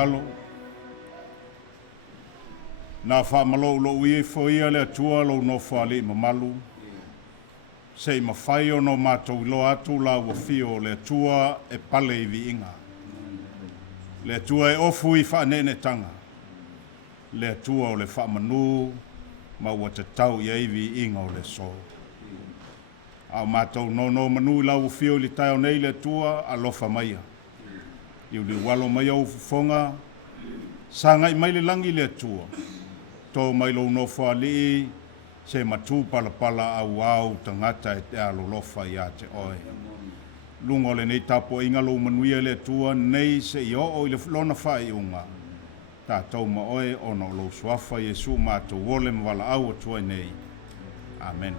kalo. Na whaamalo lo ui foia le atua lo no whaale mamalu. Sei mawhai o no mātou ilo atu la wafio le atua e pale i vi inga. Le atua e ofu i whaanene tanga. Le atua o le whaamanu ma ua te tau i eivi inga o le so. Au mātou no manu i la wafio li tai o nei le atua a lofa maia. Iu li walo maia o fufonga. Sanga i mai le langi le atua. Tō mai lo no whaali se matu pala au tangata e te alolofa i a te oe. Lungo le nei tapo inga lo manuia le atua nei se i o i le lona whai unga. Tā tau ma oe ono lo suafa Jesu mātou wole mwala au atua nei. Amen.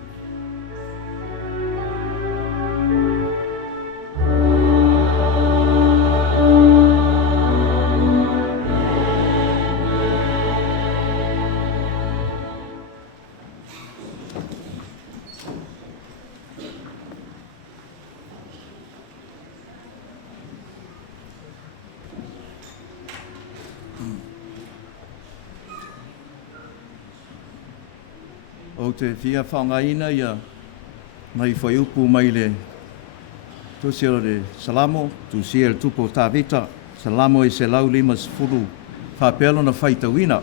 O te fia whangaina ia mai whai upu mai le tusio le salamo, tusia le tupo tāwita, salamo i se lau lima sifuru whapelo na whaitawina.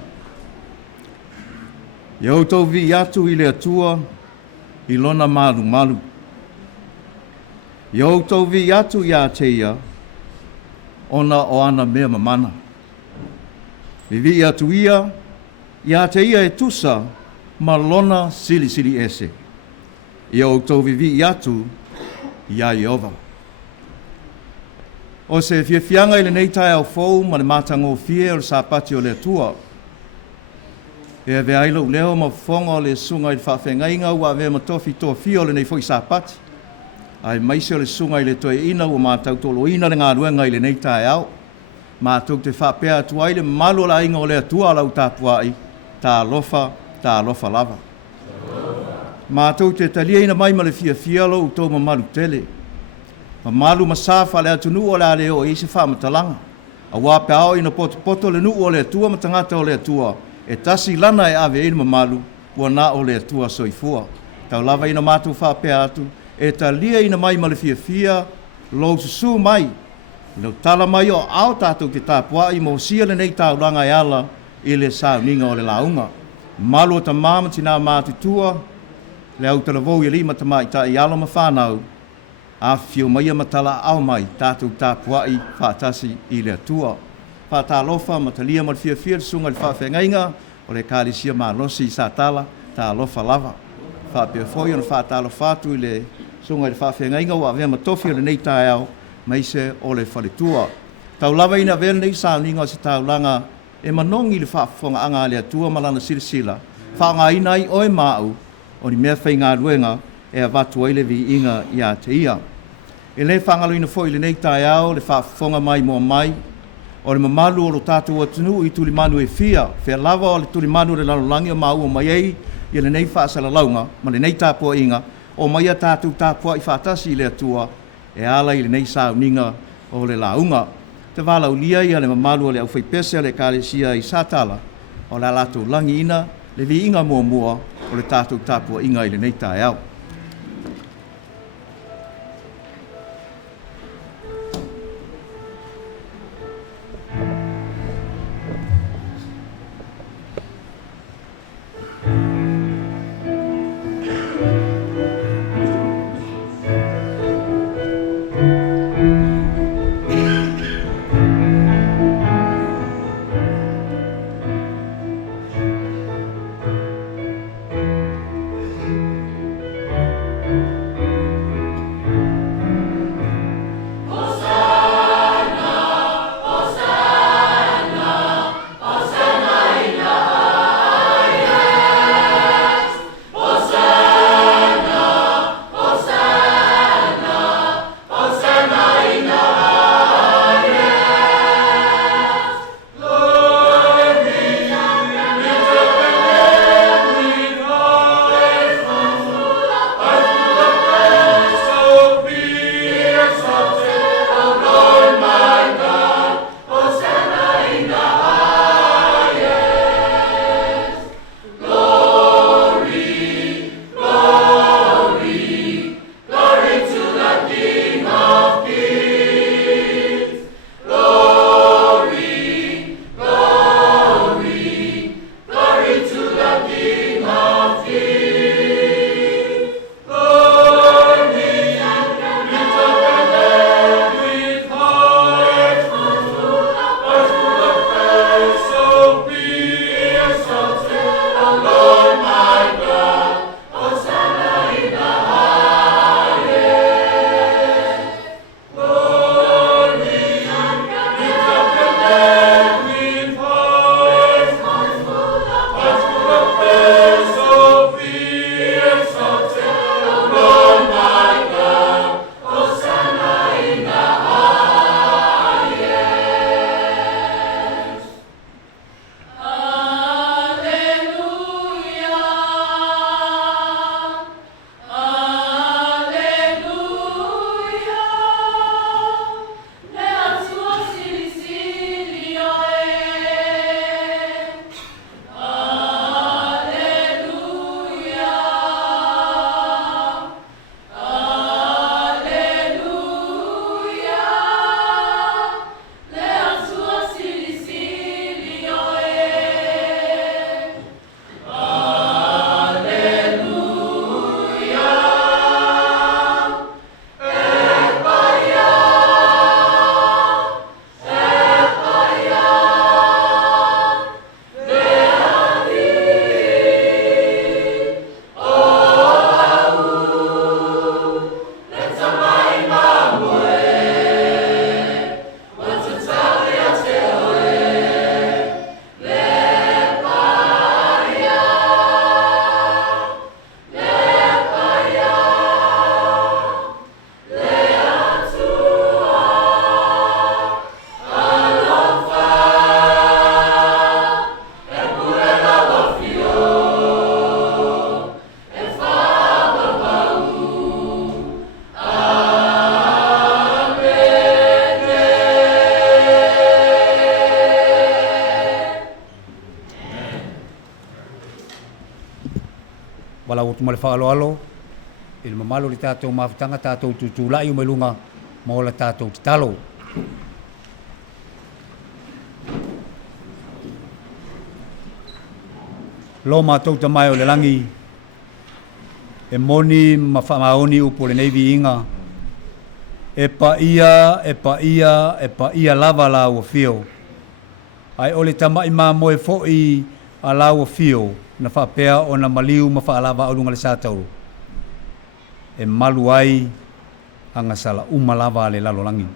Ia o tau vi atu i le atua i lona malu. Ia o tau vi atu i a te ia ona o ana mea mamana. Vi atu ia, i a te ia e tusa ma lona sili ese. Ia o tau vivi i atu, ia Iova. O se fianga i le nei tai au fou, ma le matango fie o le sapati o le atua. E ave ailo leo ma fonga o le sunga i le whawhengainga ua ave ma tofi o le nei foi sapati. Ai maise o le sunga i le toe ina ua mātau tolo ina le ngā ruenga i le nei tai au. Mātau te whapea atua i le malo la inga o le atua lau tāpuai, tā lofa lava. Mātou te talia ina mai ma le fia lo u tau mamalu tele. Mamalu masafa le atu nuu o le ale o isi wha matalanga. A wape ao ina poto le nuu o le atua matangata o le atua. E tasi lana e ave ina mamalu ua na o le atua soifua. Tau lava ina mātou whapea atu. E talia ina mai ma le fia lo susu mai. Ilo tala mai o ao tātou te tāpua i mo sia le nei tau langa e ala i le sauninga o le launga. Malu o ta mama tina mātutua, le au talavou i lima tamai ta i alo ma whanau, a fio maia matala au mai, tātou tāpuai whātasi i le atua. Whātālofa matalia ma le fia sunga le whawhengainga, o le kārisia mā losi i sātala, tā lofa lava. Whāpea foi ona whātālofa atu i le sunga le whawhengainga, o a vea matofi o le nei tai au, maise o le whaletua. Tau lava ina vele nei sāninga o se tau langa, e manongi le whaafonga anga le atua malana sirisila. Whaanga inai oe mau, o ni mea whai ngā ruenga, e a watu aile vi inga i a te ia. E le whangalo ina fo i le nei tai au, le whaafonga mai mua mai, o le mamalu o lo tātou atunu i tuli manu e fia, whea lava o le tuli manu le lalolangi o mau o mai ei, i le nei whaasala launga, ma le nei tāpua inga, o mai a tātou tāpua i whaatasi i le atua, e ala i le nei sauninga o le launga. Te wala ulia ia le mamalu o le au whaipese le kālesia i sātala o le alatou langi ina le vi inga mua o le tātou tāpua inga i le nei tai au. wala o tumale whaaloalo, i le mamalo le tātou mawhitanga, tātou tutulai o mai lunga, maola tātou te talo. Lo mātou ta mai o le langi, e moni ma whamaoni upo le neivi inga, e pa ia lava la ua fio. Ai ole tamai ma moe fo'i a la ua fio, na whapea o na maliu ma whaalava o lunga le sātauru. E malu ai anga sala umalava le lalo langi.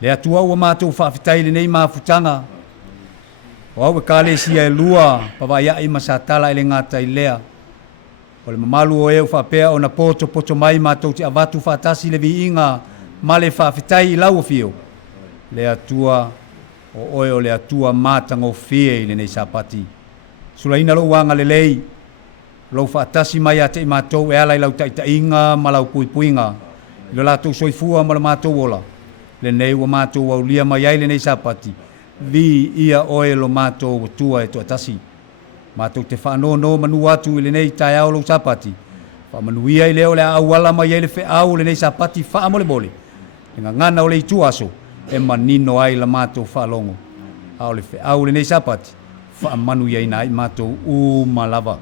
Le atua ua mātou whaafitai le nei mafutanga, o au e kāle sia e lua, pawaiai masatala ele ngata i lea. O le mamalu o eu whapea o na poto mai mātou te avatu whaatasi le vi inga, ma le whaafitai i lau fio. Le atua o oe o le atua mātango fie i le nei sapati. Sulaina lo wanga le lei, lo whaatasi mai ate i mātou e ala i lau taita inga, ma lau puipuinga. Ilo lātou soifua ma le mātou ola. Le nei wa mātou au lia mai ai le nei sapati. Vi ia oe lo mātou tua e tuatasi. Mātou te whaanono manu atu i le nei tai au lo sapati. Whamanuia i leo le awala mai ai le whaau le nei sapati whaamole bole. Nga ngana o le itu aso e manino ai la mātou whaalongo. Au le whaau le nei sapati. Whaamanuia i nai mātou u malava.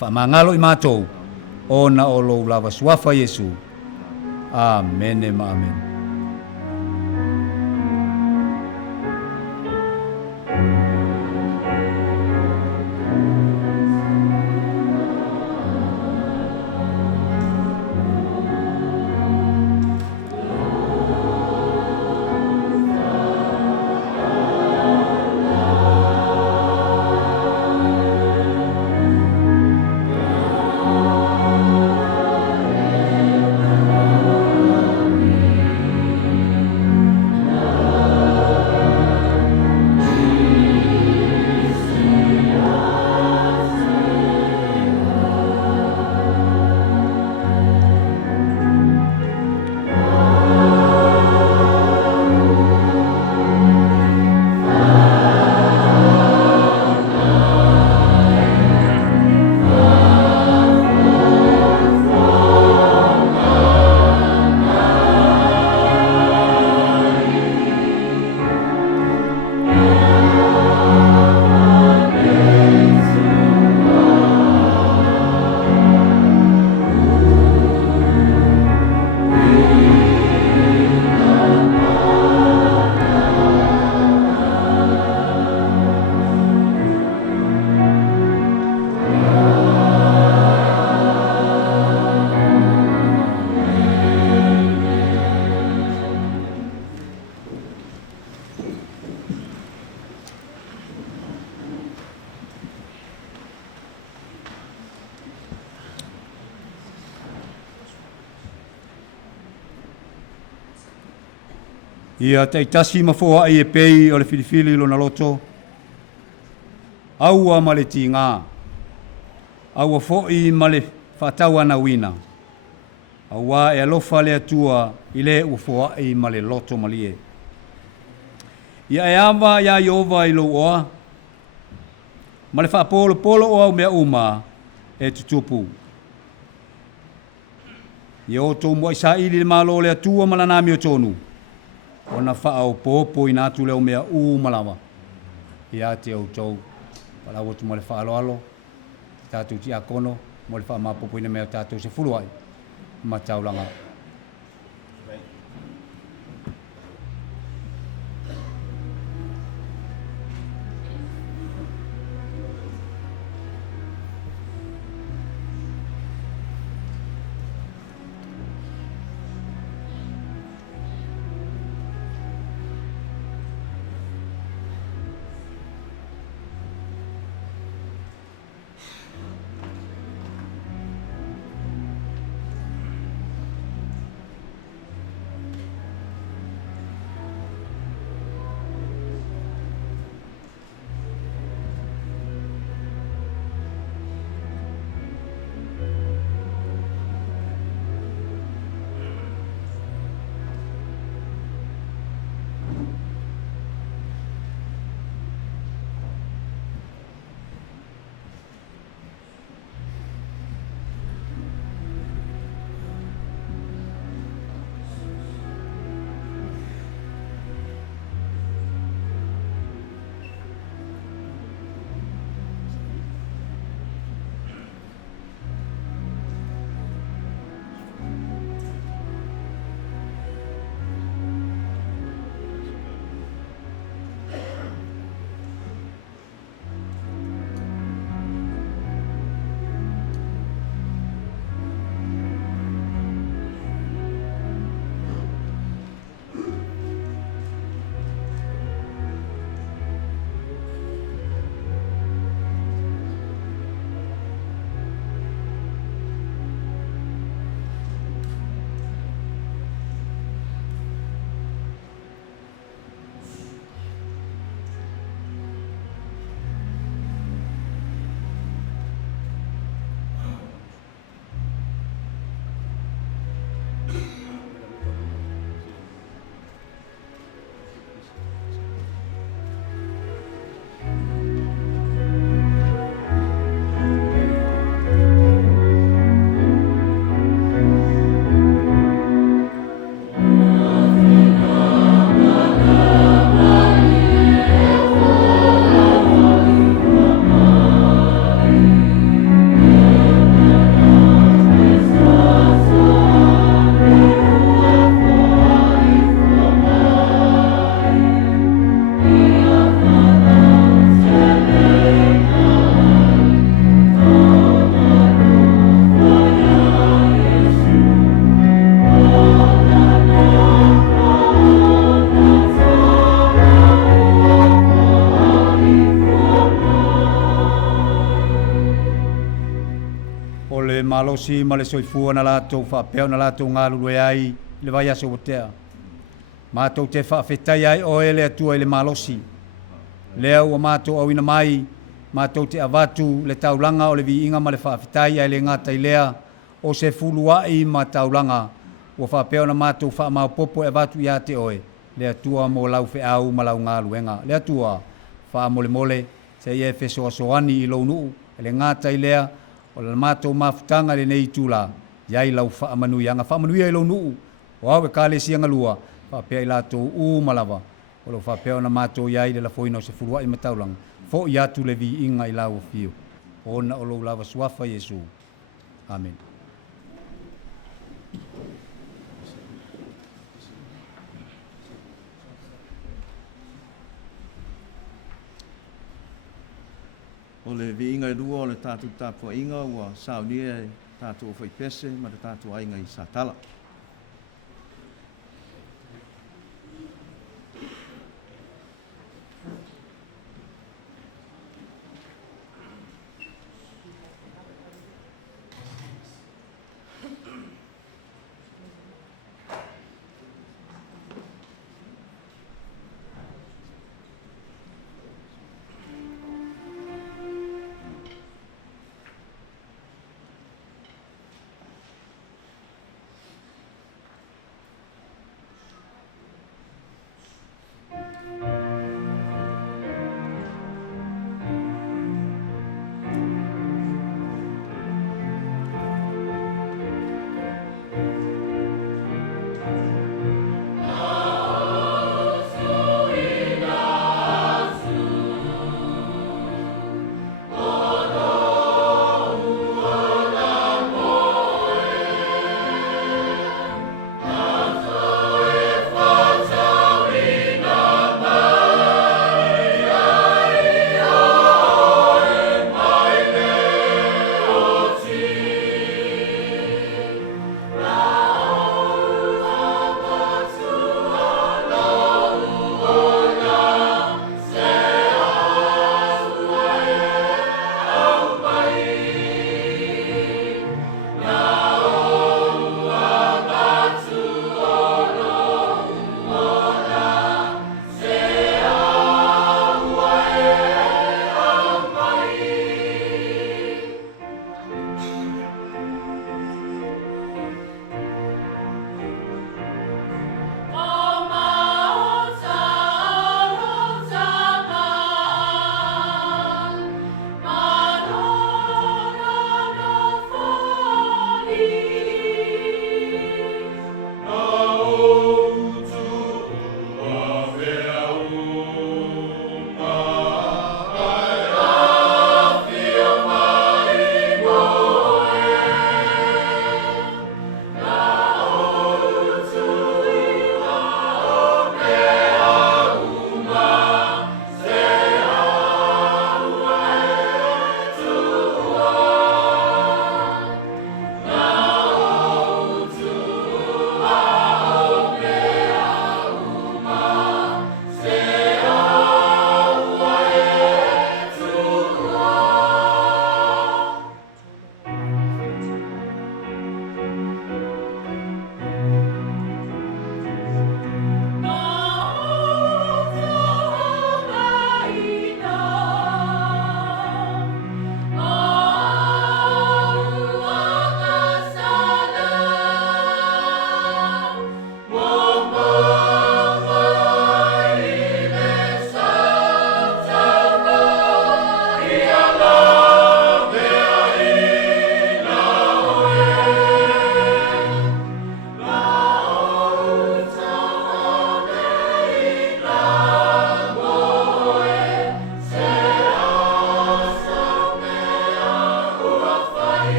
Whaamangalo i mātou. Ona o lo lava suafa Yesu. Amen e ma amen. Ia taitasi mafua ai e pei o le filifili lo na loto. Aua ma le tinga. Aua fo'i ma le whataua na wina. Aua e alofa le atua i le ufua ai ma le loto malie. Ia e awa ia iova i lo oa. Ma le whaapolo polo oa o mea uma e tutupu. Ia o tō mua isa ili le malo le atua malanami o tonu. Ona whaau pōpō i nātu leo mea malawa. Ia te au tau, pala watu mo le whaaloalo, tātou ti akono, mo le wha mapopo ina mea tātou se fuluai, ma taulanga. malosi ma le soifua na latou faapea na latou galulue ai le vai aso ua tea matou te faafetai ai oe le atua i le malosi lea ua matou auina mai matou te avatu le taulaga o le viiga ma le faafetai ai le gata i lea o se fuluaʻi ma taulaga ua faapea ona matou faamaopopo e avatu iā te oe le atua mo lau feʻau ma lau galuega le atua faamolemole seia e fesoasoani i lou nuu e le gata i lea o le matou mafutaga lenei tula iai lau faamanuiaga faamanuia i lou nuu o au e kalesia galua faapea i latou uma lava o lou faapea ona matou iai le lafoina o se fuluaʻi ma taulaga foʻi atu le viiga i lauafio ona o lou lava suafa iesu amen. O le viinga e lua o le tātou tapuaʻiga ua saunia e tātou o faipese ma le tātou aiga i satala.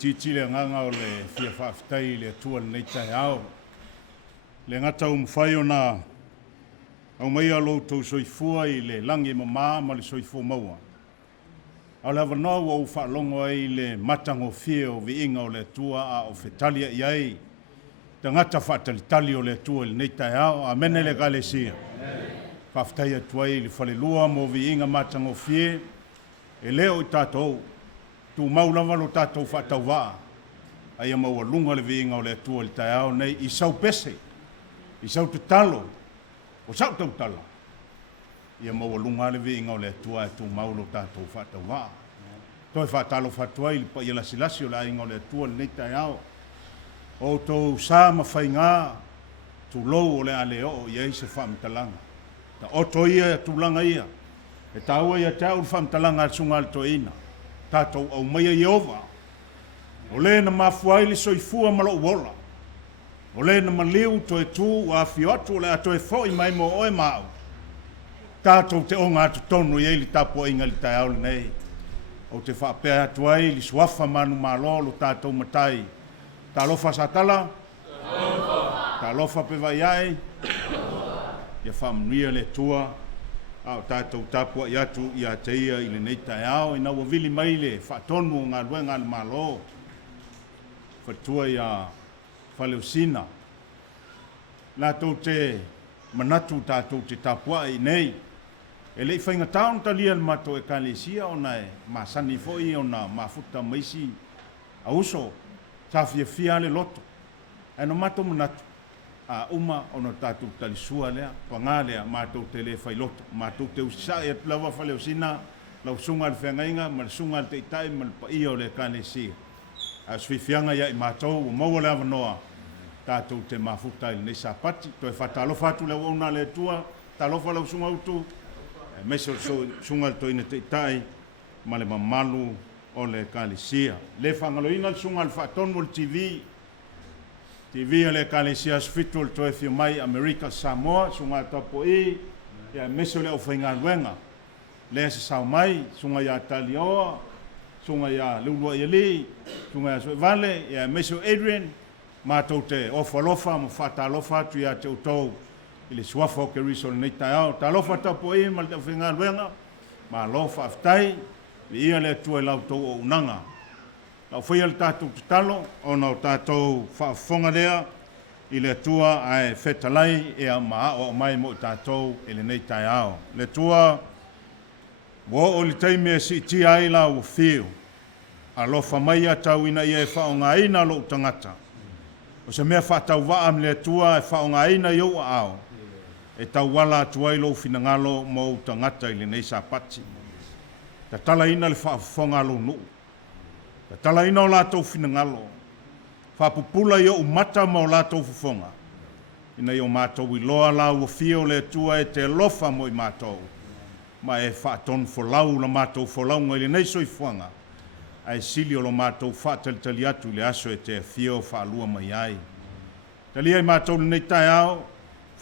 titi le nganga o le fia whaafitai le atua le nei tai ao. Le ngata umwhai o nā au mai alo tau soifua i le langi mamā ma le soifua maua. Au le avanoa ua u whaalongo ai le matango fia o vi inga o le atua a o whetalia iai. Te ngata whaatalitali o le atua le nei tai ao, a mene le gale sia. Whaafitai atuai le whalelua mo vi inga matango fia, e leo i tātou. Tu maulama lo tātou whaatau waa. Ai maua lunga le vi inga o le atua le tai ao nei i sau pese. I sau te talo. O sau tau tala. Ia maua lunga le vi inga o le atua e tu maulo tātou whaatau waa. Toi whaatalo whatuai li pa i lasi o le inga o le atua le nei tai ao. O tau sā mawhai ngā tu lou o le ale o iei se whaamitalanga. Ta oto ia tu langa ia. E taua ia te au whaamitalanga sunga al to ina. Tātou au maia Iova. O le na mafuai le soifua malo uola. O le na maliu to e tū a fiotu o le ato e fōi mai mo oe mau. Tātou te onga atu tonu i eili tapo inga li tai au le nei. O te whaapea atu ai li suafa manu malolo tātou matai. Tā lofa satala? Tā lofa pewa iai? Ia whaamnuia le tua. Au tātou tapua i atu i a teia i le nei tai ao. Ina ua vili mai le whaatonu ngā luenga le malo. Whatua i a whaleusina. Nā tau te manatu tātou te tapua i nei. E lei whainga taun talia le mato e kālesia o nai masani foi o nā mafuta maisi a uso. Tafia fia le loto. E no mato manatu. A uma o no tātou talisua lea. Panga lea matou te le whai loto. Matou te usisa e lawa whaleusina. Lau sunga le whengainga. Ma le sunga le teitai. Ma le paia o le kālesia. A swifianga ia i matou. O maua le avanoa. Tātou te mafuta i nei sapati. Toi whatalofa atu le wauna le tua. Talofa lau sunga utu. Meso sunga le toina teitai. Ma le mamalu o le kālesia. Le whangaloina le sunga le whaatonu le TV. TV le kālesia sfitu le toe fio mai Amerika Samoa. Sunga tapo i. Ia meso le au whainga luenga. Le se sao mai. Sunga ia Talioa. Sunga ia Lulua Iali. Sunga ia Soevale. Ia meso Adrian. Mātou te ofalofa mo whaatalofa atu ia te utou. I le suafa o ke riso le nei tai ao. Ta lofa tapo i ma le au whainga luenga. Ma lofa aftai. Le ia le atua lau tau o unanga. Lau whaia le tātou te talo, o nau tātou whaafonga lea, i le atua ai whetalai e a maa o mai mo tātou e le nei tai ao. Le atua, wo o le teime si ti ai lau o whio, a lofa mai a tau ina ia e whaonga ina lo utangata. O se mea whaatau waam le atua e whaonga ina iau a ao, e tau wala atuai lo finangalo mo utangata i le nei sapati. Ta tala ina le whaafonga lo nuu. Ta tala ina o lātou finangalo. Whaapupula i o umata ma o lātou fufonga. Ina i o mātou i loa lau o fio le atua e te lofa mo i mātou. Ma e whaatonu folau la mātou folau ngai le nei soifuanga. Ai sili o lo mātou whaatalitali atu le aso e te fio whaalua mai ai. Tali ai mātou le nei tai ao.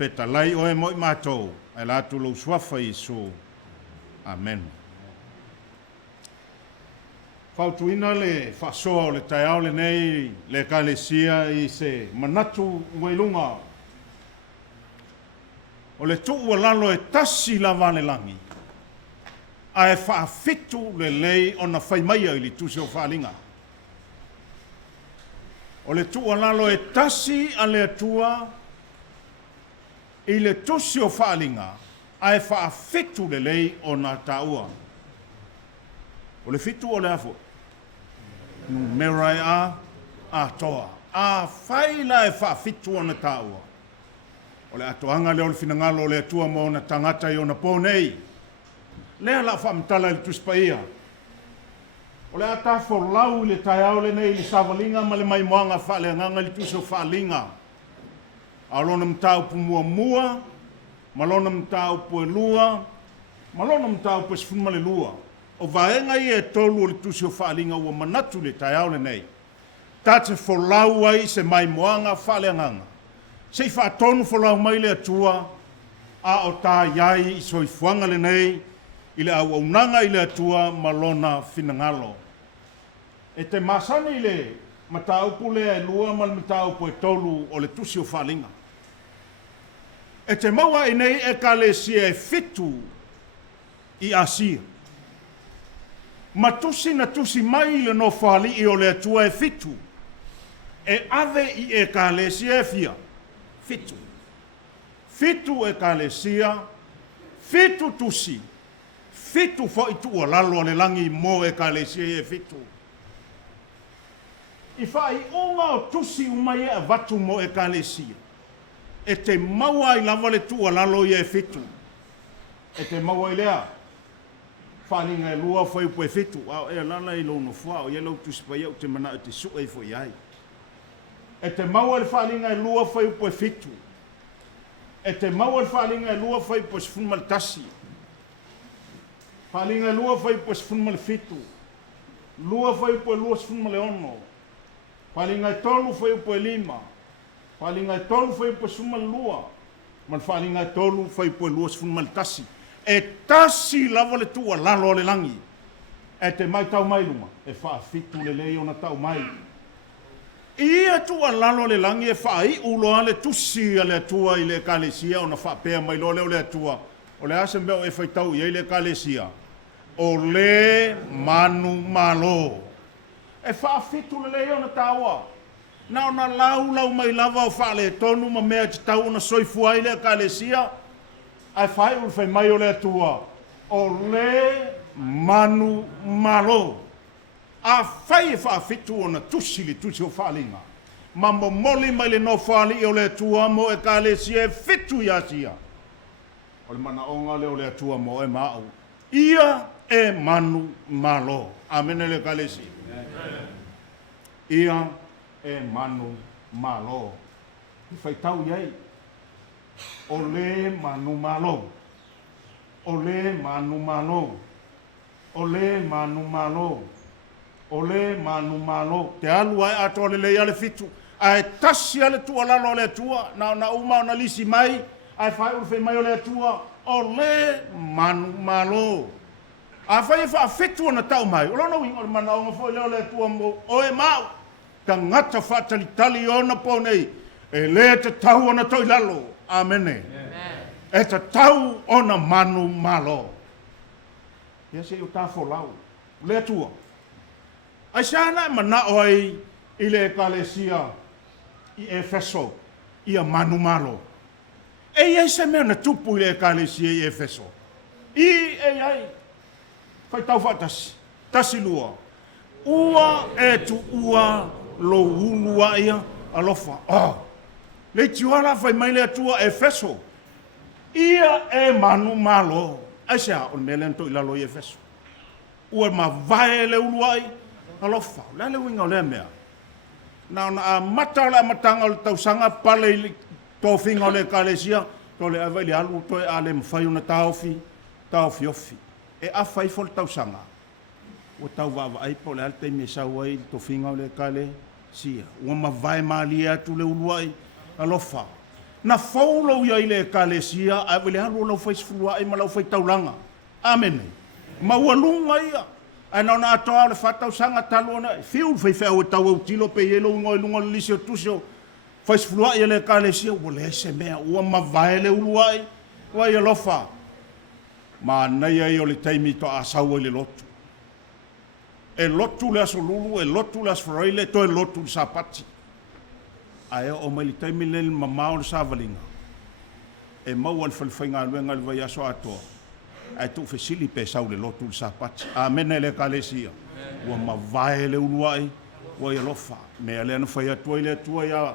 Whetalai o e mo i mātou. Ai lātou lau suafa i so. Amen. Fautuina le whaasoa o le tai ao le nei le kālesia i se manatu wailunga. O le tuu lalo e tasi la vane langi. A e whaafitu le lei o na whaimaia i li tusi o whaalinga. O le tuu lalo e tasi a le atua i le tusi o whaalinga. A e whaafitu le lei o na taua. O le fitu o le afo. Merai a toa. A whaila e whaafitu o na taua. O le atoanga leo le finangalo o le atua mo na tangata i o na pōnei. Lea la whaamtala le tuspaia. O le ata wholau le tai au le nei le savalinga ma le mai moanga whaale nganga le tuso whaalinga. Alona mtau pu mua mua. Malona mtau pu e lua. Malona mtau pu e sifuma le lua. O vaenga i e tolu o le tusi o whaalinga ua manatu le tai au le nei. Tate wholau ai se mai moanga whaale nganga. Sei whaatonu wholau mai le atua. A o tā iai i soifuanga le nei. I le au aunanga i le atua malona finangalo. E te masani le mataupu le e lua mal mataupu e tolu o le tusi o whalinga. E te maua i nei e ka le sia e fitu i Asia. Ma tusi na tusi mai le no whali i o le atua e fitu. E ave i e ka le sia e fia. Fitu. Fitu e ka le sia. Fitu tusi. Fitu fo i tu o lalo le langi mo e ka le sia e fitu. I whai unga o tusi umai e vatu mo e ka le sia. E te maua i lava le tu o lalo i e fitu. E te maua i lea. Whaninga e lua whai upo e fitu. Au e lala i lono wha o ielau tusi pa iau te mana o te sua i fo iai. E te maua le whaninga e lua whai upo e fitu. E te maua le whaninga e lua whai upo e sifunu mal tasi. Whaninga e lua whai upo e sifunu mal fitu. Lua whai upo e lua sifunu mal ono. Whalinga e tolu whai upo e lima. Whalinga e tolu whai upo e sumal lua. Man whalinga e tolu whai upo e lua sifunu mal tasi. E tasi lava le tua lalo le langi. E te mai tau mai luma. E wha fitu le lei ona tau mai. Ia tua lalo le langi e wha i uloa le tusi a le tua i le kalesia. Ona wha pea mai lo leo le tua. O le asa mbeo e whai tau i le kalesia. O le manu malo. E wha fitu le lei ona taua. Na ona lau mai lava o wha le tonu ma mea te tau ona soifua i le kalesia. Ai whai ul whai mai o le atua. O le manu malo. A whai e whaafitu o na tusi li tusi o whalinga. Ma mo moli mai le no whali o le atua mo e ka le sia e fitu i asia. O le mana onga le o le atua mo e maau. Ia e manu malo. Amen le ka le sia. Ia e manu malo. I whai tau iei. O le manu malo. O le manu malo. O le manu malo. O le manu malo. Te alu ai ato le lei ale fitu. Ai tasi ale tua lalo le tua. Na uma na lisi mai. Ai whai urufe mai o le tua. O le manu malo. Ai whai e wha fitu na tau mai. O lono wingo le mana onga fo le tua mo. O e mau. Ka ngata whatali tali ona po nei. E le te tau ona toi lalo. Amene. E te tau ona manu malo. Ia se o tafo lau. Le tua. Ai sana mana oi i le ekalesia i Efeso i a manu malo. E iai se mea na tupu i le ekalesia i Efeso. I ai. Fai tau whatasi. Tasi lua. Ua e tu ua lo ulua ia alofa. Le tiwala fai mai le atua Efeso. Ia e manu malo. Ai sea on melento i lalo i Efeso. Ua ma vae le uluai. Alofa. Lele winga o le mea. Na mata le matanga o le tausanga pale i tō whinga o le kalesia. Tō le awai le alu toi a le mwhai una tāofi. Tāofi ofi. E a whai fo le tausanga. O tau wawa ai po le alte me sau ai tō whinga o le kalesia. Ua ma vae maali atu le uluai. Alofa. Na faulo ia i le kalesia, a wile halu lau whai sifurua ai ma lau whai taulanga. Amen. Ma ua lunga ia. Ai nao na atoa le whatau sanga talu ana. Whiu whai whau e tau au tilo pe yelo ngoi lunga le lisi o tusio. Whai sifurua ia le kalesia, ua le ese mea. Ua ma vae le uluai. Ua ia lofa. Ma nei ai o le taimi to a saua le lotu. E lotu le aso lulu, e lotu le aso fareile, to e lotu le sapati. Ai o mai taimi le mamao le savalinga. E mau al falfainga luenga le vai aso atoa. Ai tu fesili pe sau le lotu le sapati. Amen le kalesia. Ua ma vae le uluai. Ua ia lofa. Me ale anu fai atua ile atua ia.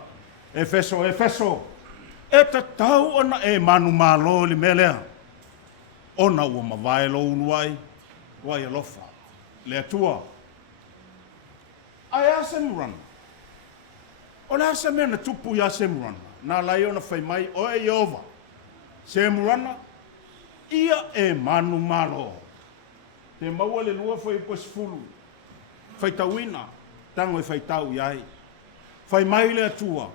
Efeso. E ta tau ona e manu malo le melea. Ona ua ma vae lo uluai. Ua ia lofa. Le atua. Ai asem rana. O la se mea na tupu ia Semurana. Na lai ona whai mai o e Iova. Semurana, ia e manu malo. Te maua le lua whai po sifuru. Whai tauina, tango e whai tau iai. Whai mai le atua.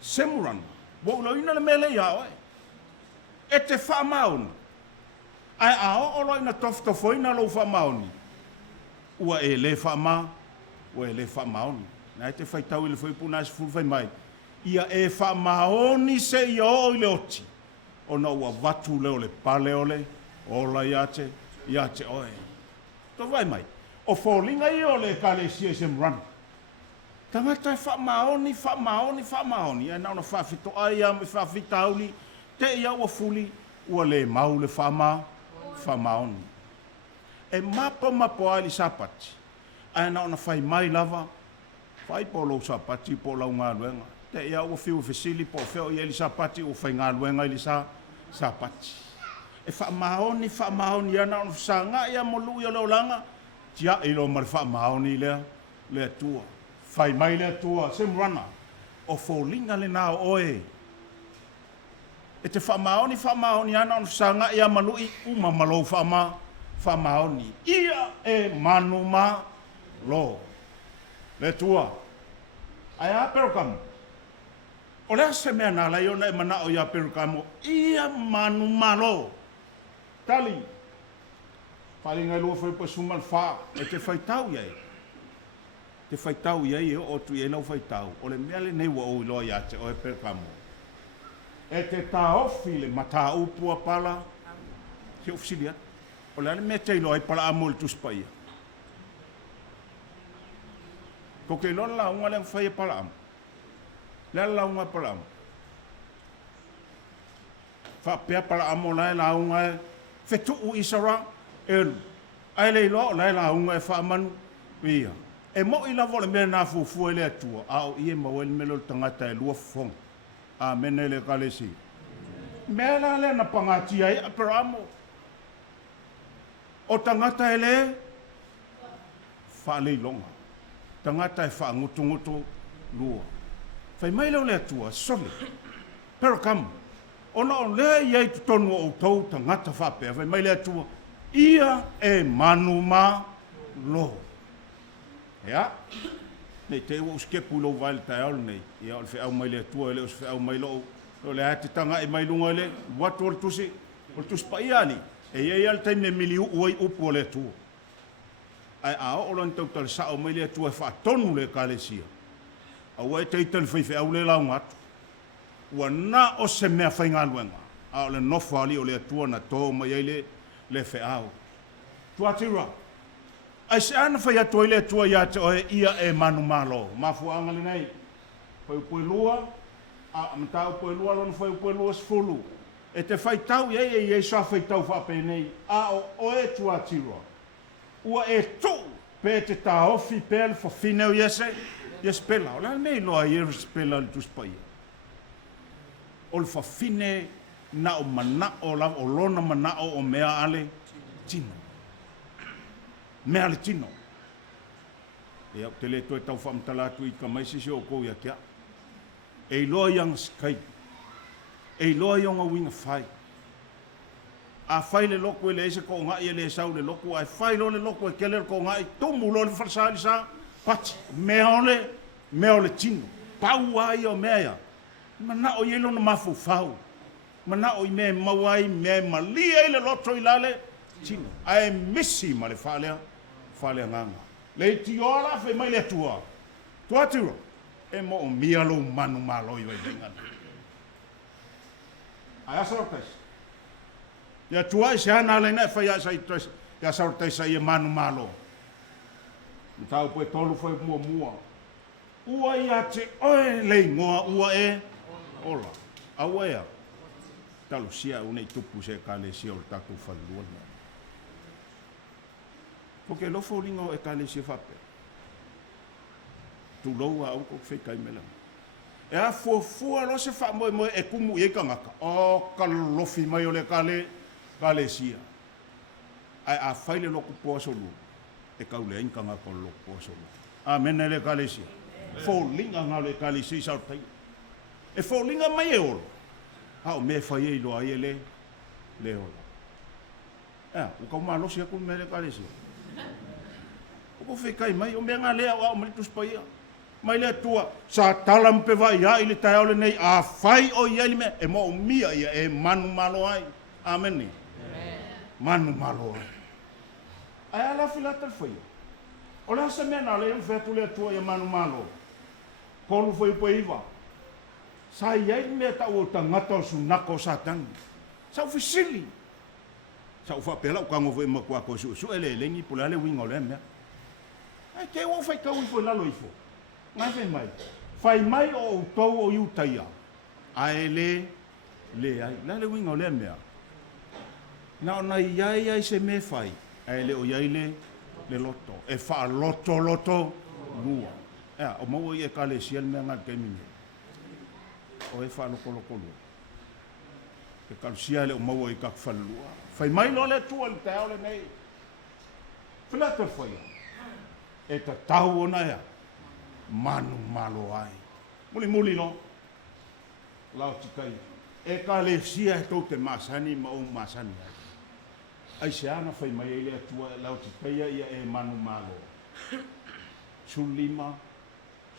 Semurana, wau lau ina le mele ia oi. E te wha mauni. Ai a o olo ina toftofoina lau wha mauni. Ua e le wha ma. ua e le whaamaoni. Nā te whaitau i le whaipuna se fulu whai mai. Ia e whaamaoni se ia o i le oti. O na ua watu leo le pale ole, ola ia te oe. Tō vai mai. O wholinga i o le kale CSM run. Tangata e whaamaoni. E nauna whawhito ai am i whawhita auli. Te ia ua fuli, ua le mau le whaamaoni. E mapo ai li sapati. E nauna whai mai lava. Whai po lo sapati, po lau ngā luenga. Te ia ua whiu whisili po whio i li sapati, ua whai ngā luenga i li sapati. E whaamaoni ia nauna whasanga ia molu ia leo langa. Tia i lo mara whaamaoni lea tua. Whai mai lea tua, semrana. O wholinga le nao oe. E te whaamaoni ana on sanga ia malui uma malo whaamaoni. Ia e manuma lo. Le tua. Ai a perukamo. O lea se mea nala i ona e manao ia perukamo. Ia manuma lo. Tali. Whalinga lua whaipa suman wha. E te whaitau iai. Te whaitau iai e o tu i e lau whaitau. O le mea le nei wa o iloa ia te o e perukamo. E te taofi le mata upua pala he ofisilia o le me te loi pala amol tu spaia ko ke lon la unga le fai pala am la unga pala am fa pe pala amola la unga fetu u isara el ai le lo la unga fa man ia e mo ila vole me na fu ele atua au ie mo el melo tangata e lua fong a menele kalesi mela le na pangati ai apramo o tangata ele fa le longa tangata e fa ngutu lua fai mai le tua sole pero kam ona le ia tonu o tau tangata fa pe fai mai le tua ia e manuma lo ya nei te o skepu lo vai taol nei ia o fe au mai le tua le o fe au mai lo le ati tanga e mai lunga le wat or tusi pa iani e ia al time miliu oi upo le tua ai a o lon tau sa o mai le tua fa tonu le kalesia a wai te tel fe au le la ngat wa na o se me fa ngaluenga a le no fali o le tua na to mai le fe au tua tira ai se ana fa ya toile tua ya te ia e manu malo mafu anga le nei foi lua a mtau foi lua lon foi lua sfulu e te fai tau ye sa fai tau fa pe nei a o e tua tira ua e tu pe te taofi pel fo fineu yes pela o la nei lo ai spela tu spai o fa fine na o mana o la o lona mana o mea ale tino mea le tino e au te le toi tau whamtala tu i ka maisi si o kou ia kia e loa yang skai e loa yang a winga whai a whai le loko e le ese ko ngai e le sau le loko a whai lo le loko e kele ko ngai tomu lo le whalsali sa pati mea ole tino pau ai o mea mana o yelo na mafu fau mana o i me mawai me malia i le loto i lale tino ai misi ma le fale nganga le tiola fe mai le tua tiro e mo o mia lo manu malo i venga ai sortes ya tua se ana le na fa ya sai tres ya sortes sai manu malo tau po tolu foi mua ua ia te oe le ngoa ua e ola awea talo sia una i tupu se kale sia o taku falua porque lo folingo e kale sia fape tu lo au ko fe kai mela e a fo lo se fa mo e kumu e kangaka o kalofi mai o le kale sia ai a faile lo ku poso lu e kaule in kanga ko lo poso amen le kale sia folinga ngale kale sia sa tai e folinga mai e olo au me fa ye lo ai le olo o ka malo sia ku me le kale sia o fe kai mai o me ngale o me tu spaia mai le tua sa talam pe vai ya ile tai ole nei a fai o ye me e mo mia ia e manu malo ai amen ni manu malo ai ala filata foi O le asa mea na le whetu le tua ia manu malo. Kolu foi po iwa. Sa iai mea ta o tangata o sunako sa tangi. Sa ufisili. Sa ufa pela o kango foi makua ko su ele lengi pula le winga o le mea. Ai te o fai kau ifo lalo ifo. Ngai fai mai. Fai mai o tau o iutaia. Ai le ai. La le winga o le mea. Na ona iai se me fai. Ai le o iai le loto. E fa loto lua. O mau i e kale sia le mea ngat kaimine. O e fa loko lua. E kalusia le o mau i kakfalua. Fai mai lo le tua le tau le nei. Filata fai. E ta tau ona ea. Manu malo ai. Muli no. Lao tikai. E kale sia e tau te masani ma o masani ai. Ai se ana fai mai ele atua e lau tikai ia e manu malo. Sulima.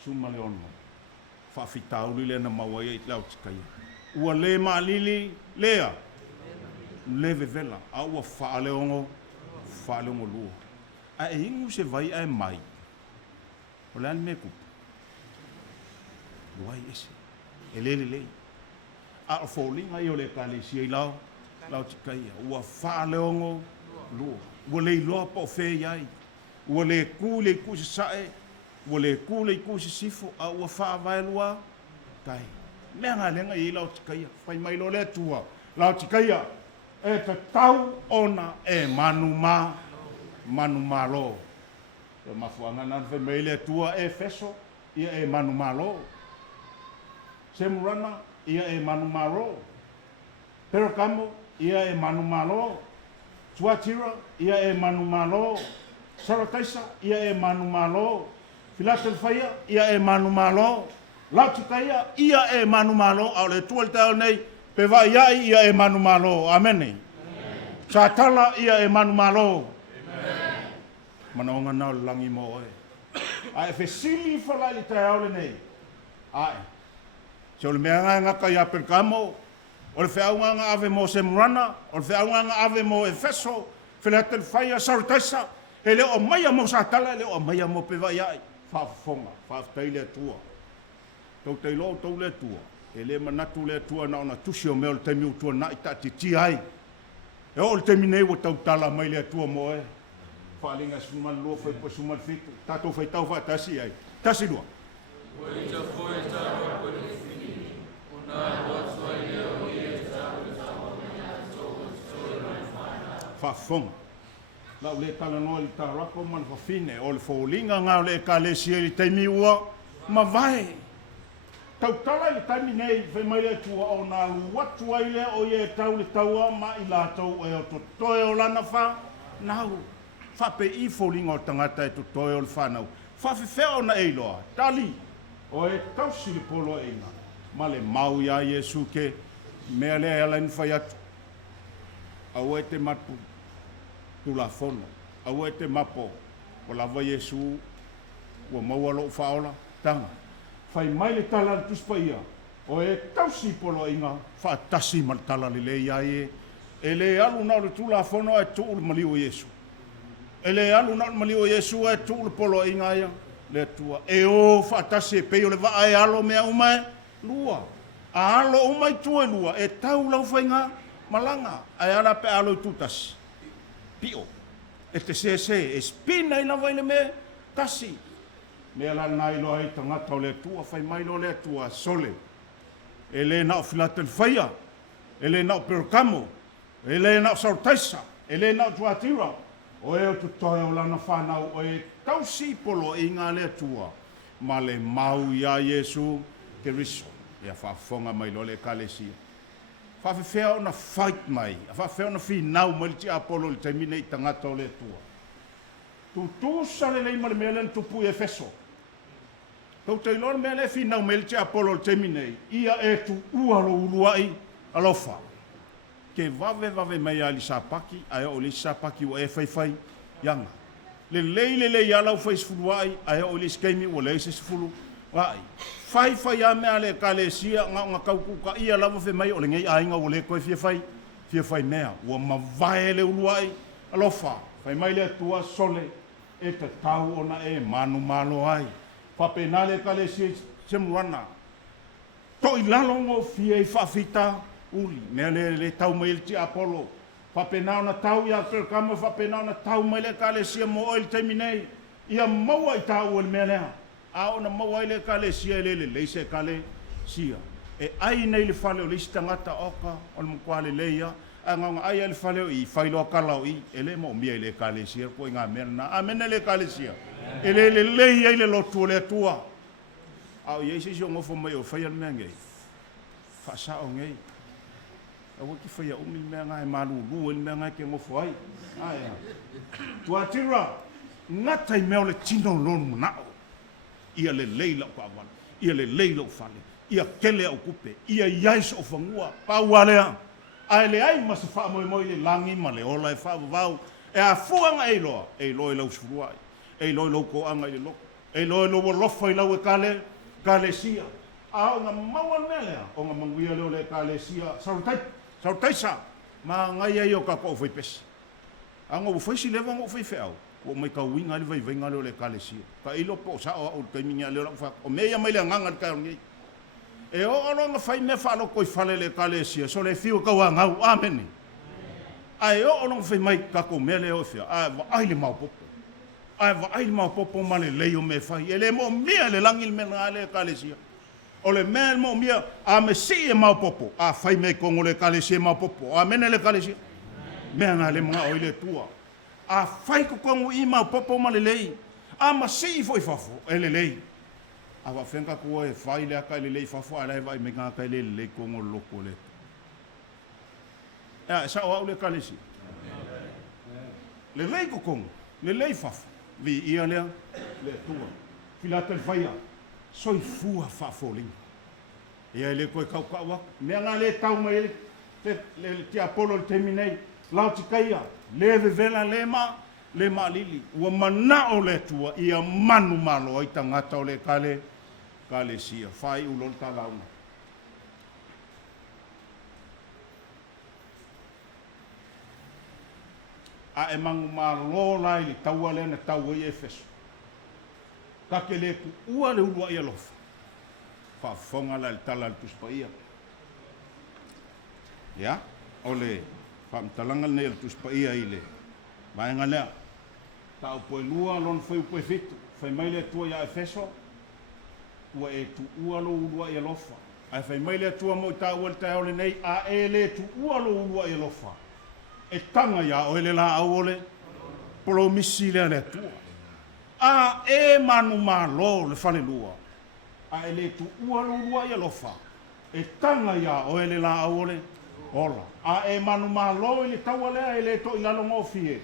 Sumaleono. Whawhitauri le na mawai i lau tikai. Ua le maalili lea. Leve vela. A ua whaaleongo lua. A e ingu se vai ai mai. O le ane me kupu. Luai ese. E lei. A o fōlinga i o le kālesia i lau tikai. Ua whaaleongo lua. Ua le iloa pa o whē iai. Ua le ku se sae. Ua le ku se sifo. A ua whaavaelua kai. Mea ngā lenga i lau tikai. Whai mai lo le tua. Lau tikai. E te tau ona e manu malo. E mafuanga nan fe meile tua e feso. Ia e manu malo. Semurana. Ia e manu malo. Perokamo. Ia e manu malo. Tuatira. Ia e manu malo. Sarataisa. Ia e manu malo. Philadelphia. Ia e manu malo. Lautikaia. Ia e manu malo. Au le tua le tau nei. Pe vai ai ia e manu malo. Amene. Sa tala ia e manu malo. Manaonga nao langi mo e. Ai fe sili fala i te aole nei. Ai. Se o le mea ngaka ia Pergamo. O le whiaunganga ave mo Semurana. O le whiaunganga ave mo Efeso. Philadelphia Sarataisa. He leo o maia mo sa tala. Leo o maia mo pe vai ai. Whaafonga. Whaaftai le tua. Tau teilo tau le tua. E le manatu le tua na ona tusi o mea o le taimi utua na i tati ti ai. E o le taimi nei wa tau tala mai le tua mo e. Whaalinga sumal lua whai pa sumal fitu. Tato whai tau wha tasi ai. Tasi lua. Whaafonga. Lau le tala noa li tarako man whawhine. O le whaulinga ngā le ka le sia li taimi ua. Ma vai. Tau tala le taimi nei whai mai le tua o nā luatu ai le o ie tau le taua ma i lātou e o totoe o lana wha nau. Whape i wholinga o tangata e totoe o le whanau. Whawhewhea o na eiloa, tali o e tausi le polo e inga. Ma le mau ia Iesu ke mea le alain whai atu. Au e te matu tula fono. Au e te mapo o lava Iesu ua maua lo whaola tanga. Whai mai le tala le tuspa ia. O e tausi polo inga, whaatasi ma le tala le ia e. E le alu nao le tula fono e tuu le maliu Iesu. E le alu nao le maliu Iesu e tuu le polo inga ia. Le tua. E o whaatasi e peo le waa e alo mea umae lua. A alo umai tue lua. E tau lau whainga malanga. Ai ala pe alo tutasi. Pio. E te se e spina i lawa ile me tasi. Mea la nai loa i tangata o le tua, whai mai lo le tua sole. E le nao Philadelphia, e le nao Pergamo, e le nao Sarataisa, e le nao Tuatira. O e o tutoe o lana whanau, o e tausi polo i ngā le tua. Ma le mau ia Iesu ke riso. Ia whaafonga mai lo le kalesia. Whawhewhea o na fight mai, whawhewhea o na whinau mai ti apolo le taimine i tangata o le tua. Tu sale le ima le mea len tupu e feso. Tau te ilor mea le whinau mele te apolo le teminei. Ia e tu ualo uruai alofa. Ke vave mai a li sapaki, a o li sapaki o e whai yanga. Le lei alau whai sfuluai, a o li skeimi o le se sfulu. Wai. Whai a mea le kalesia, ngā kaukuka ia lava whai mai o le ngei ainga o le koe fia whai mea. Ua mawai le uruai alofa. Whai mai le tua sole. e te tau ona e manu malo ai. Whapena le kalesia se muana. To i lalongo fia i whawhita uli. Mea le tau mai le ti Apollo. Whapena ona tau i a perkama, whapena ona tau mai le kalesia mo oil teiminei. Ia maua i tau o le mea lea. A ona maua i le kalesia le leise kalesia. E ai nei le whale o lisi tangata oka, o le mkwale leia. A ngonga ai le whale o i whailo kalau i. E le mo mia i le kalesia, ko i ngā mea na. A mena le kalesia. E le leia i le lotu o le atua. Au ye se jo ngofo mai o fai mea ngai. Fa sa o ngai. Au ki fai o mi mea ngai malu lu mea ngai ke ngofo ai. Ai. Tua tira ngata i mea o le tino lonu nao. Ia le leila o kawan. Ia le leila o fale. Ia kele au kupe. Ia iais o fangua. Pau alea. Ai le ai masa fa moi le langi ma le ola e fa vau. E a fuanga e loa. E loa i lau suruai. E loa i lau ko anga i le loko. E loa i lau lofa i lau e kale. Kalesia. A o ngā maua melea, o ngā manguia leo le kalesia, saurutaisa, ma ngai ai o ka ko fai pesi. A ngā ufai si lewa ngā ufai wheau, o mai ka uinga li vai ngā leo le kalesia. Ka ilo po sa o kaiminga leo la ufa, o mea mai le nganga li kai ngai. E o alo ngā fai me whaalo koi whale le kalesia, so le whio kau a ngau, amene. Ai o alo ngā fai mai ka ko mea leo whia, a wa aile mau popo. Ai va ai mau popo male leo me fai ele mo mia le langil me na le kalesia o le me mo mia a me si e mau popo a fai me kongo le kalesia mau popo a mena le kalesia me na le mga oile tua a fai ko kongo i mau popo male lei a ma si foi fafo ele lei a va fenka ko e fai le ka le lei fafo ala vai me nga ka le kongo loko le sa o le kalesia le lei ko kongo le lei fafo vi ia lea le tua Philadelphia soi fua fa'afolinga ia le koe kaukauaka mea ngā le tau mai le ti Apollo le teminei lau tikaia le vevela le ma lili ua manao le tua ia manu malo ai tangata o le kale sia fai ulol talauna a e mangu malo lai li taua le na taua i Efeso. Ka ke le ku ua le ulua i alofa. Whaafonga la le tala le tuspa ia. Ia, o le whaamtalanga le tuspa ia i le. Maenga lea, tau poe lua lon whai upoe fitu. Whai mai le tua ia Efeso, ua e tu ua lo ulua i alofa. Ai whai mai le tua mo i tau ua le tai ole nei, a e le tu ua lo ulua i alofa. E tanga ia o ele la au ole polo misi le le tua. A e manu malo le fale lua. A ele tu ua lua ia lofa. E tanga ia o ele la au ole ola. A e manu malo ele taua lea ele to ilalo ngofie.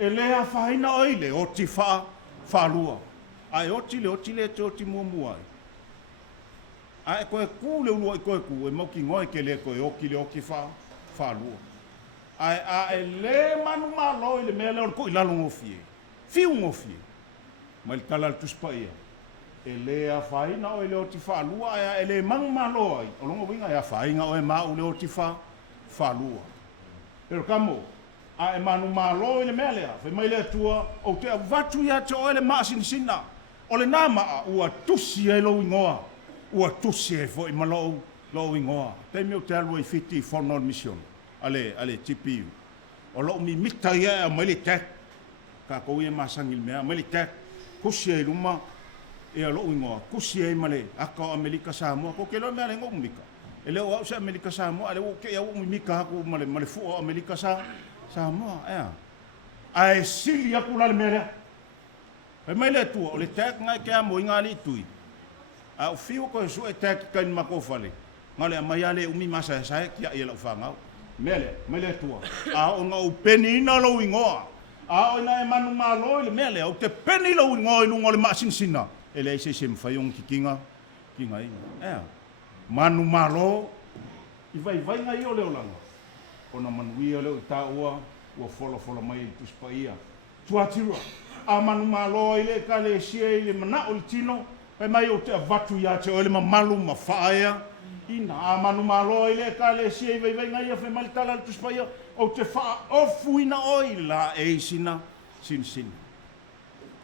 E lea whaina o ele o ti wha lua. A e oti le te oti mua. A e koe ku le ulua i koe ku e moki ngoe ke le koe oki le oki wha lua. A e le manu malo i le mea leo ko i lalo ngofie. Fiu ngofie. Ma il tala tuspa ia. E le a whaina o e leo ti whalua e le manu malo ai. O longo winga e a whainga o e mau leo ti whalua. Pero kamo, a e manu malo i le mea lea. Whai mai lea tua o te avatu ia te o e le maa sinisina. O le nama a ua tusi e lo ingoa. Ua tusi e fo i malo lo ingoa. Te meo te alua i fiti i Fornol Mission. Ale TPU. O lo mi mita ia mai le tek. Ka ko ia masangil mea mai le tek. Kusi e luma e lo ingoa. Kusi e male aka Amerika Samoa ko ke lo mea le ngomika. E le o se Amerika Samoa ale o ke ia o mika ko male fu o Amerika Samoa ea. Ai sili aku la le mea. E mai le tu o le tek ngai ke mo inga li tui. A o fiu ko su e tek kan makofale. Ngale mai ale umi masa sa kia ia lo fangau. Mele tua. A o ngau peni na lo ingoa. A o na e manu malo le mele o te peni lo ingoa i lungo le masinsina. Ele se mfai on kinga ina. Manu malo i vai ngai o le olanga. Ona manuia le ta ua folo mai tuspa ia. Tuatira. A manu malo ile kale sia ile mana o tino e mai o te vatu ia te o le malu mafaia. Ina a manu malo ile kale sia vai ngai fe mal tala tu spaia o te fa ofu ina oila e sina sin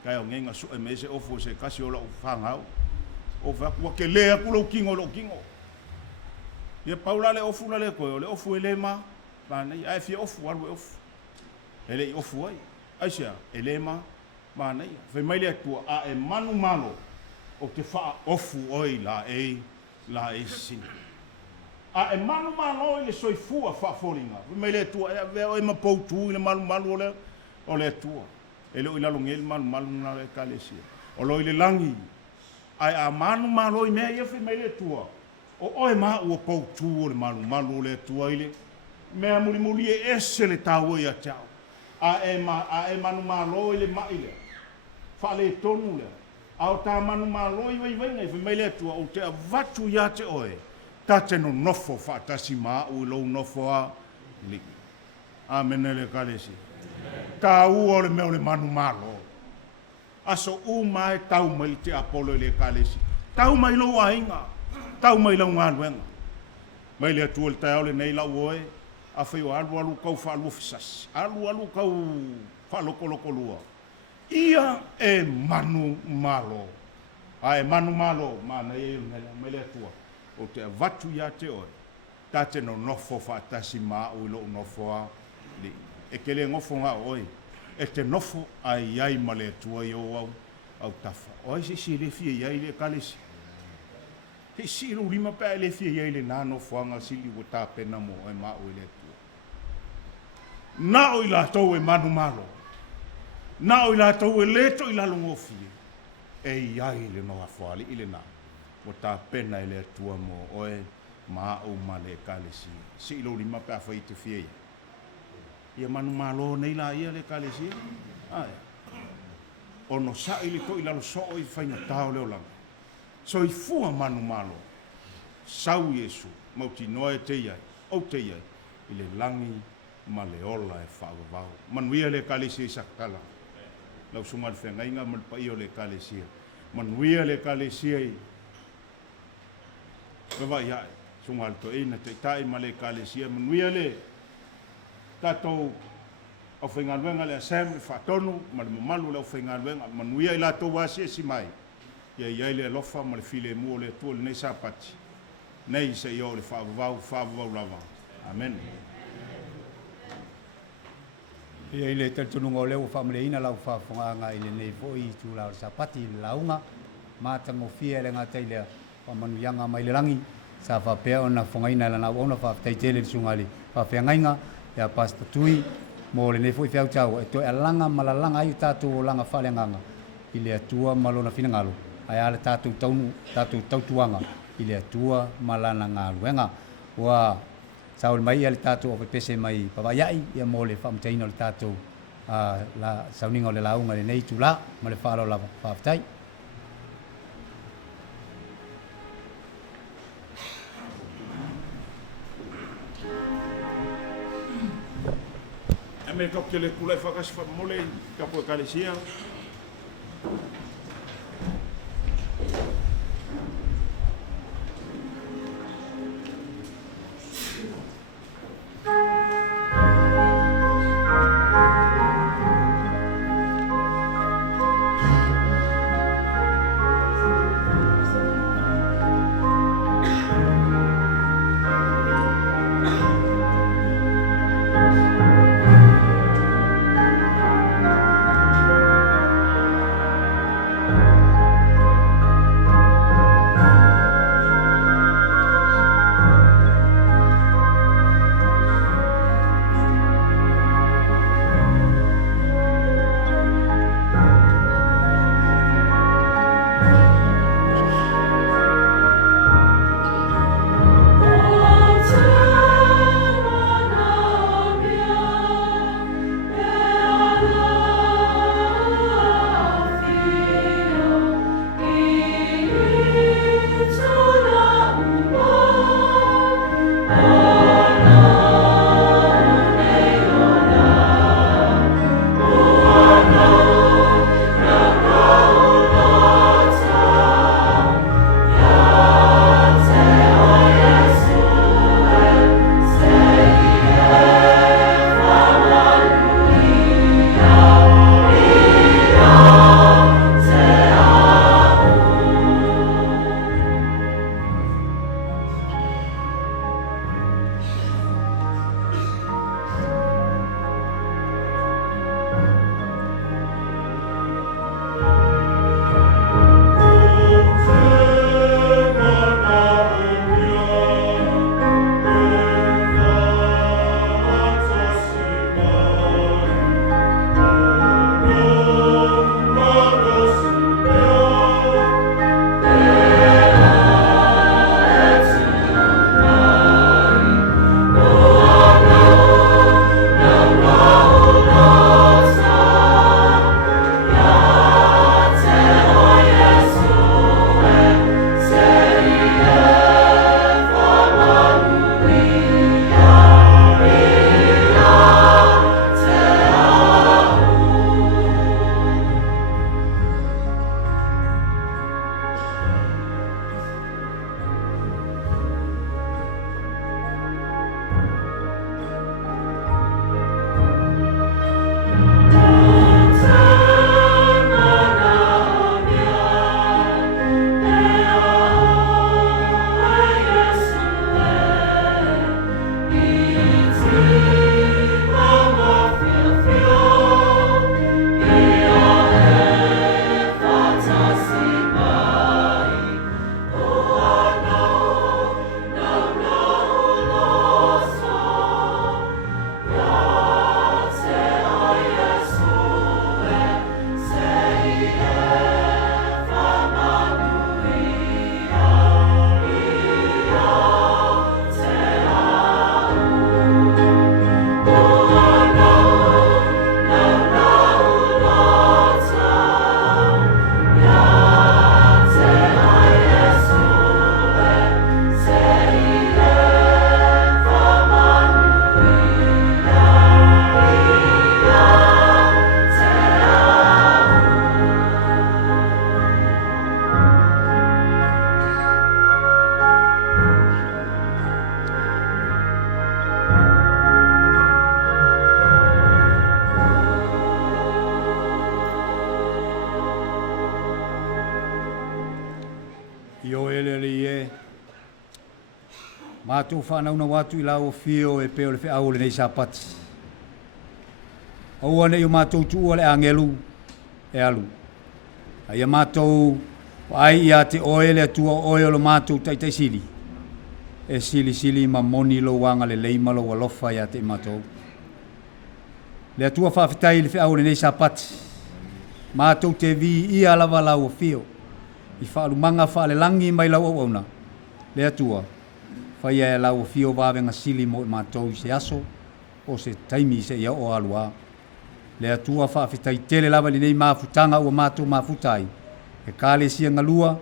kai o ngenga su e mese o fu se kasi o lo fanga o va ku ke le ku lo kingo ye paula le ofu le ko le ofu le ma ba nei ai fi ofu al ofu ele ofu ai asia ele ma ba nei fe mai le tu a e manu malo o te fa ofu oi la e sin a e manu malo le soifua fa folinga fe mai le tu e ma poutu le malu o le tu ele o ilalo ngel malu na le kalesia o lo ile langi ai a manu malo me ye fe mai le tu o oe ma ua poutu o le malu le tua ile mea muri e ese le tau ia tau a e manu malo ile ma ile fa le tonu le a o ta manu malo i vai ngai fe mai le tua o te vatu ia te oe ta te no nofo fa tasi ma o lo nofo a li amen le kalesi ta u o le meo le manu malo aso u mai tau mai te apolo le kalesi tau mai lo ainga tau mai lau ngā luenga. Mai lea tua le tau le nei lau oe, a whai o alu kau whaalu fisas. Alu kau whaaloko lua. Ia e manu malo. A e manu malo, mana e mai lea tua. O te avatu ia te oe. Tā te no nofo whaatasi mā o ilo nofo a li. E ke le ngofo ngā oe. E te nofo a iai ma lea tua i o au tafa. Oe si le fia iai le kalesi. He siro lima pa le fia ia le nano fuanga sili o ta pena mo e ma o le tu. Na o ila tau e manu malo. Na o ila tau e leto ila longo fie. E iai le no afuali ile na. O ta pena ile tua mo oe ma o male kalesi. Siro lima pa fa ite fia ia. Ia manu malo nei la ia le kalesi. Ai. Ono sa ile to ila lo so i faina tau le olanga. So i fua manu malo, sau Yesu, mauti noe te iai, o te iai, i le langi ma le ola e whaavavau. Manuia le kalesi i sakala. Lau sunga le whengainga malpa i o le kalesi. Manuia le kalesi i. Kawa iai, sunga le to eina te tai ma le kalesi. Manuia le tatou au whenganuenga le asem i whatonu, ma le mamalu le au whenganuenga. Manuia i la tau wasi e si mai. Ia iai le alofa ma le file mua le tua le nei sapati. Nei se i o le whaavavau lava. Amen. Ia ile taltununga o leo whamaleina lau whawhonganga ile nei fo i tu lau sapati i launga. Mātango fia le ngā teilea whamanuianga mai le rangi. Sa whapea o na whangaina la nau ona whawtaitele le sungali. Whawhiangainga ia pasta tui mo le nei fo i whiau tau. E toi alanga malalanga ai tātou o langa whalenganga. Ile atua malona finangalo. Ai ala tātou tautuanga i le atua malana ngā luenga. Wa saul mai ale tātou o pese mai pawaiai ia mo le whamtaina o le tātou la sauninga o le launga le nei tula ma le whalo la whaftai. E me toke le kulai whakasi whamole kapo e kalesia. o ele le e. Mātou whanau na watu I la o fio e peo le whiau le nei sapati. Aua nei o mātou tua le angelu e alu. Ai a mātou ai ia te oe le atua oe o lo mātou taitai sili. E sili ma moni lo wanga le leima lo walofa ia te mātou. Le atua whawhitai le whiau le nei sapati. Mātou te vi ia lava lau o fio. I whaalumanga whaale langi mai lau au auna. Le atua. Whaia e lau o fio wawenga sili mo I mātou se aso o se taimi se ia o alua. Le atua whawhitai tele lava li nei mafutanga ua mātou mafutai. E kāle sia ngalua,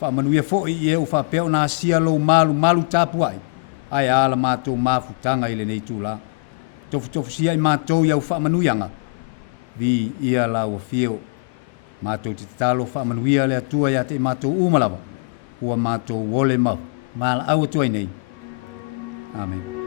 whaamanuia fo'i I e o whapeo nā sia lo malu tāpu ai. Ai ala mātou mafutanga I le nei tūla. Tofu sia I mātou iau whaamanuianga. Vi ia lau o fio. Mātou te talo whaamanuia le atua ia te mātou umalawa. Ua mātou wole mau. Mala au atua nei. Amen.